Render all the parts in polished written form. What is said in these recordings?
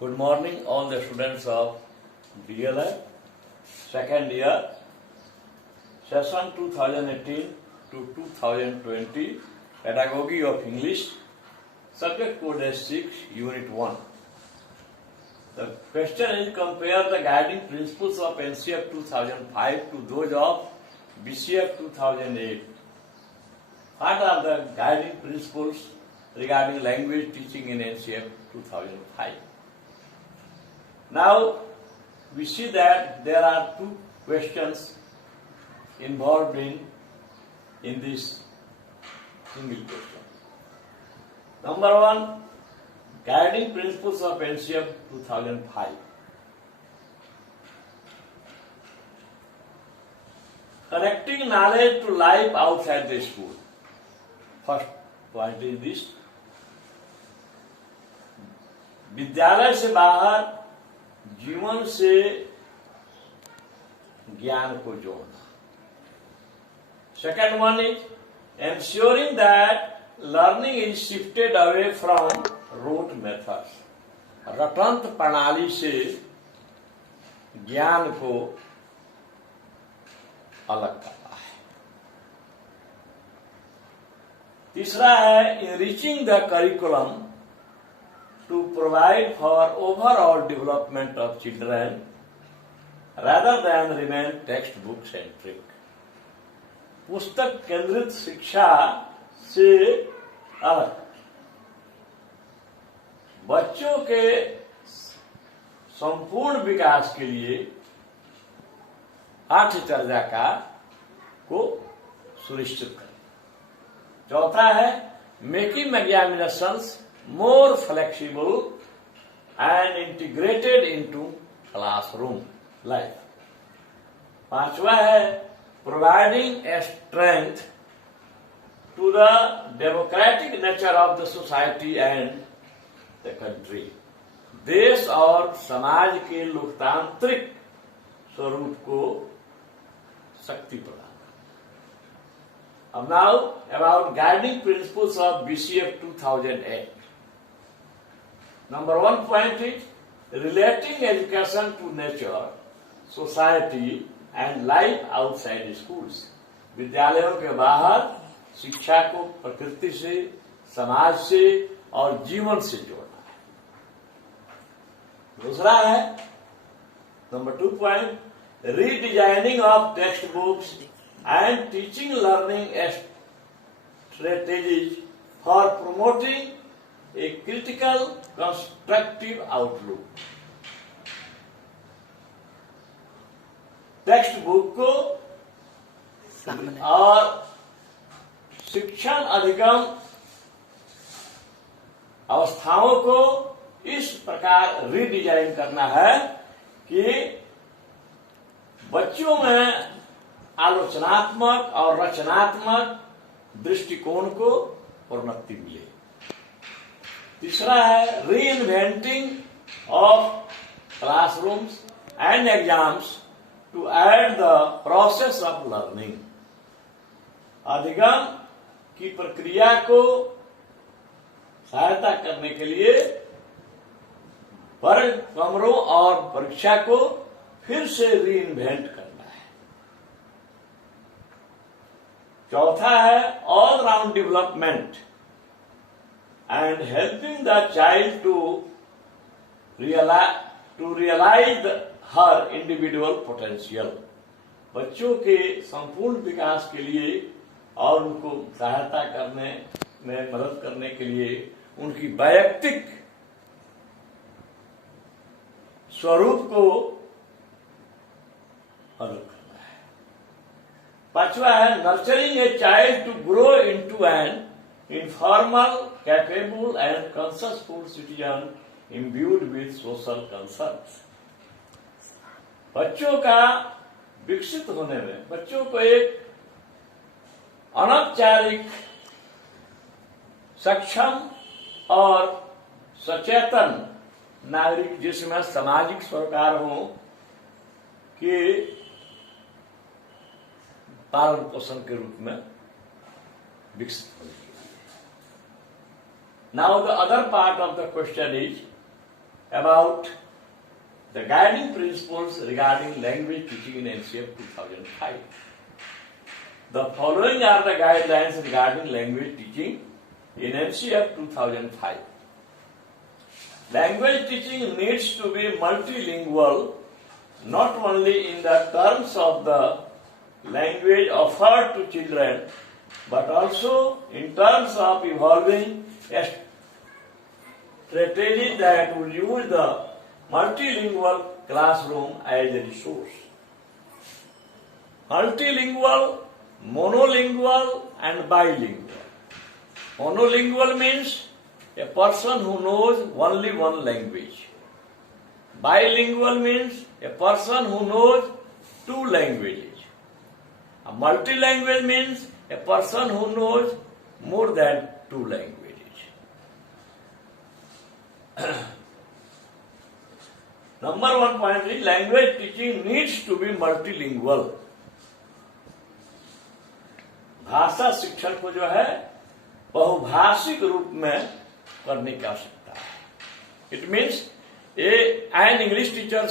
Good morning, all the students of DLI, second year, session 2018 to 2020, Pedagogy of English, subject code is 6, unit 1. The question is compare the guiding principles of NCF 2005 to those of BCF 2008. What are the guiding principles regarding language teaching in NCF 2005? Now, we see that there are two questions involved in this single question. Number one, guiding principles of NCF 2005. Connecting knowledge to life outside the school. First point is this. विद्यालय से बाहर जीवन से ज्ञान को जोड़ना. Second one is ensuring that learning is shifted away from rote methods. रटंत प्रणाली से ज्ञान को अलग करना है. तीसरा है enriching the curriculum to provide for overall development of children rather than remain textbook centric. पुस्तक केंद्रित शिक्षा से अलग बच्चों के संपूर्ण विकास के लिए पाठ्यचर्या को सुनिश्चित करें. चौथा है making examinations more flexible and integrated into classroom life. पांचवा है providing a strength to the democratic nature of the society and the country. देश और समाज के लोकतांत्रिक स्वरूप को शक्ति प्रदान. Now about guiding principles of BCF 2008. Number one point is relating education to nature, society and life outside schools. विद्यालयों के बाहर शिक्षा को प्रकृति से, समाज से और जीवन से जोड़ना है. दूसरा है number 2 point redesigning of text books and teaching learning strategies for promoting a critical constructive outlook. Text book को और शिक्षण अधिगम अवस्थाओं को इस प्रकार रीडिजाइन करना है कि बच्चों में आलोचनात्मक और रचनात्मक दृष्टिकोण को उन्नति मिले. तीसरा है reinventing of classrooms and exams to aid the process of learning. अधिगम की प्रक्रिया को सहायता करने के लिए वर्ग कमरों और परीक्षा को फिर से री इन्वेंट करना. चौथा है all round development and helping the child to realise her individual potential. बच्चों के संपूर्ण विकास के लिए और उनको सहायता करने में मदद करने के लिए उनकी वैयक्तिक स्वरूप को अलग. पांचवा है nurturing a child to grow into an informed capable and concernful citizen imbued with social concerns. बच्चों का विकसित होने में बच्चों को एक अनौपचारिक सक्षम और सचेतन नागरिक जिसमें सामाजिक सरोकार हो कि पालन पोषण के रूप में विकसित होने के लिए. Now the other part of the question is about the guiding principles regarding language teaching in NCF 2005. The following are the guidelines regarding language teaching in NCF 2005. Language teaching needs to be multilingual, not only in the terms of the language offered to children, but also in terms of evolving a strategy that will use the multilingual classroom as a resource. Multilingual, monolingual and bilingual. Monolingual means a person who knows only one language. Bilingual means a person who knows two languages. A multilingual means a person who knows more than two languages. Number 1 point is language teaching needs to be multilingual. भाषा शिक्षण को जो है बहुभाषिक रूप में करने की आवश्यकता है. It means an English teacher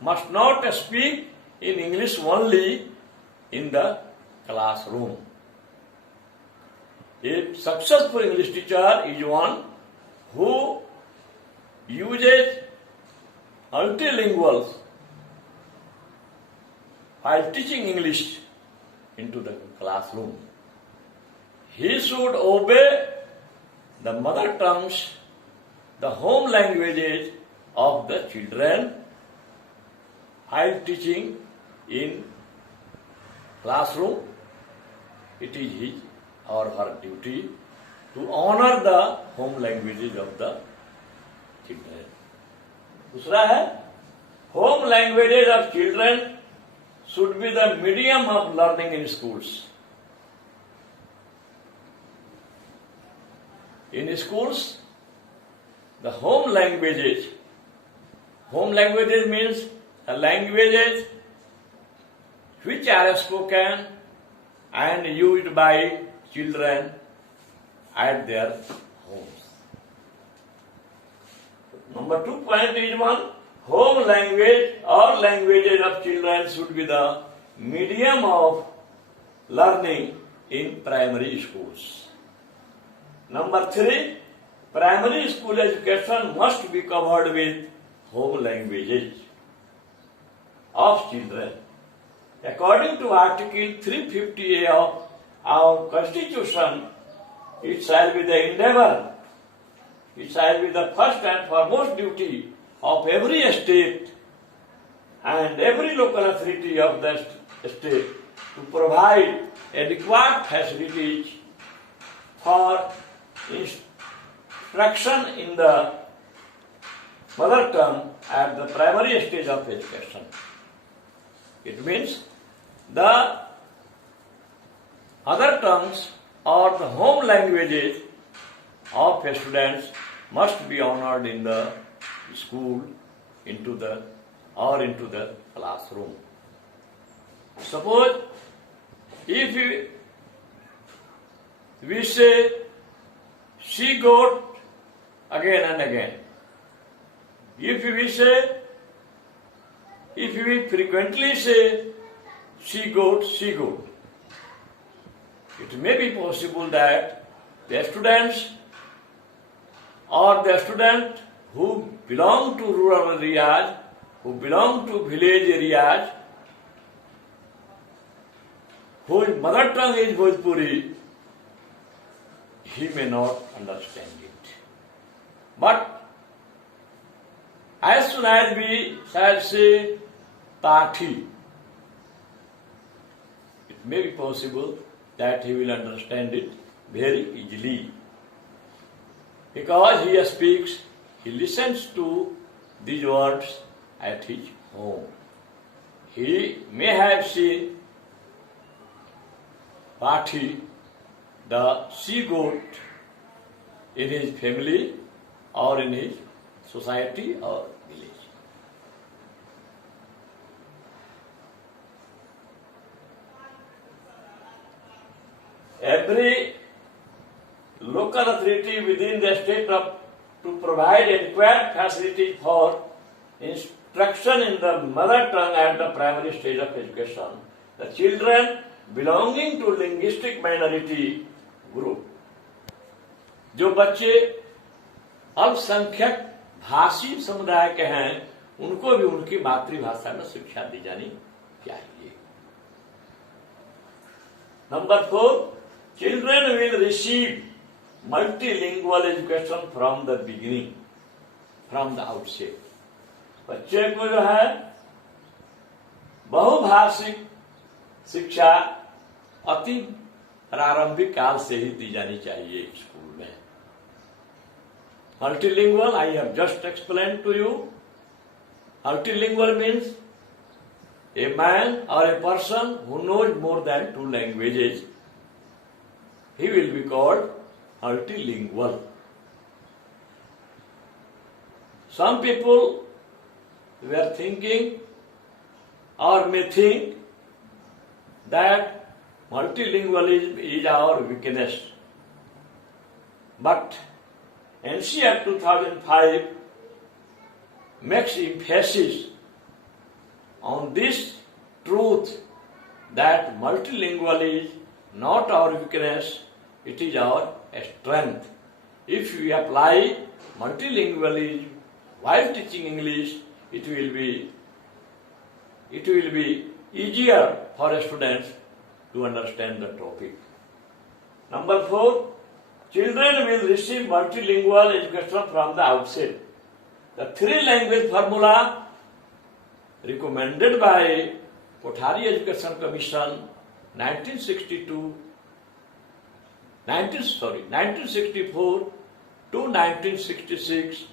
must not speak in English only in the classroom. A successful English teacher is one who uses multilinguals while teaching English into the classroom. He should obey the mother tongues, the home languages of the children while teaching in classroom. It is his or her duty to honor the home languages of the children. दूसरा है, home languages of children should be the medium of learning in schools. In schools, the home languages means languages which are spoken and used by children at their homes. Number 2 point is one, home language or languages of children should be the medium of learning in primary schools. Number 3, primary school education must be covered with home languages of children. According to Article 350A of our Constitution, it shall be the endeavor, it shall be the first and foremost duty of every state and every local authority of the state to provide adequate facilities for instruction in the mother tongue at the primary stage of education. It means the other tongues or the home languages of students must be honored in the school, into the classroom. Suppose if we say she goat again and again, if we frequently say she goat, it may be possible that the students or the student who belong to rural areas, who belong to village areas, whose mother tongue is Bhojpuri, he may not understand it. But as soon as we shall say Pathi, it may be possible that he will understand it very easily. Because he speaks, he listens to these words at his home. He may have seen Pathi, the she goat, in his family or in his society or village. Every local authority within the state of to provide adequate facilities for instruction in the mother tongue at the primary stage of education. The children belonging to linguistic minority group, जो बच्चे अल्पसंख्यक भाषी समुदाय के हैं, उनको भी उनकी मातृभाषा में शिक्षा दी जानी चाहिए. Number 4, children will receive multilingual education from the beginning, from the outset. बच्चे को जो है बहुभाषिक शिक्षा अति प्रारंभिक काल से ही दी जानी चाहिए स्कूल में. Multilingual, I have just explained to you. Multilingual means a man or a person who knows more than 2 languages. He will be called multilingual. Some people were thinking or may think that multilingualism is our weakness. But NCR 2005 makes emphasis on this truth that multilingual is not our weakness, it is our strength. If we apply multilingualism while teaching English, it will be easier for students to understand the topic. Number 4, children will receive multilingual education from the outset. The 3-language formula recommended by Kothari Education Commission 1964 to 1966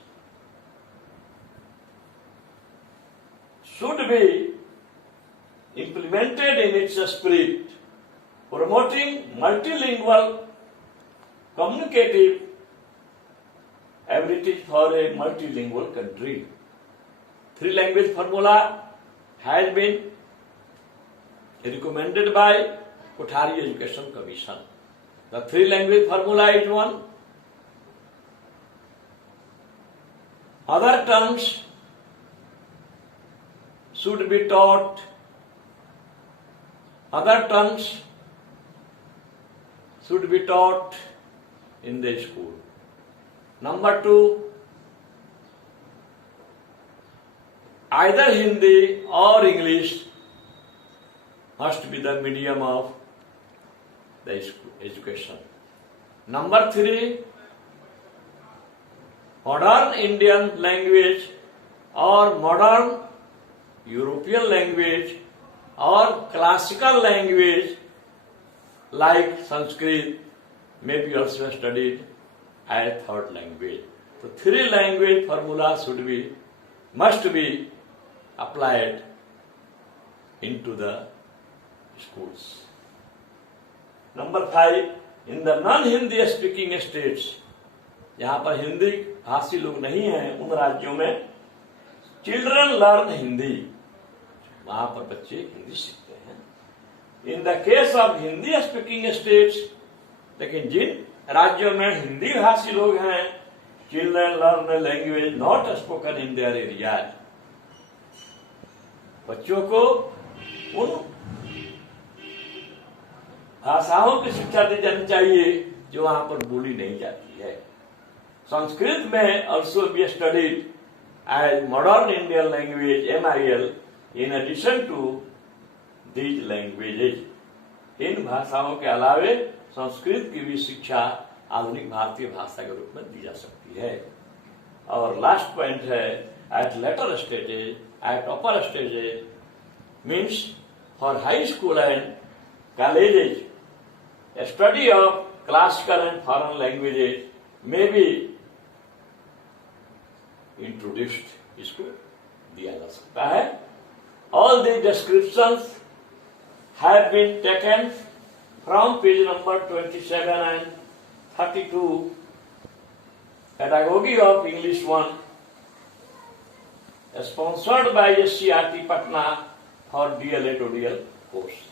should be implemented in its spirit, promoting multilingual communicative abilities for a multilingual country. 3-language formula has been recommended by Kothari Education Commission. The 3-language formula is 1. Other tongues should be taught. Other tongues should be taught in the school. Number 2, either Hindi or English must be the medium of the education. Number 3, modern Indian language or modern European language or classical language like Sanskrit may be also studied as 3rd language. So 3-language formula must be applied into the schools. Number 5, in the non-Hindi speaking states, जहाँ पर हिंदी भाषी लोग नहीं हैं, उन राज्यों में children learn Hindi, वहां पर बच्चे हिंदी सीखते हैं. In the case of Hindi speaking states, लेकिन जिन राज्यों में हिंदी भाषी लोग हैं, children learn language not spoken in their area. बच्चों को उन भाषाओं की शिक्षा दी जानी चाहिए जो वहां पर बोली नहीं जाती है. संस्कृत में also be studied as modern Indian language MIL in addition to these languages. इन भाषाओं के अलावे संस्कृत की भी शिक्षा आधुनिक भारतीय भाषा के रूप में दी जा सकती है. और लास्ट पॉइंट है, at later stages, at upper stages, means for high school and colleges, a study of classical and foreign languages may be introduced. इसको दिया जा सकता है. All the descriptions have been taken from page number 27 and 32, Pedagogy of English 1, sponsored by SCRT Patna for DLA ODL course.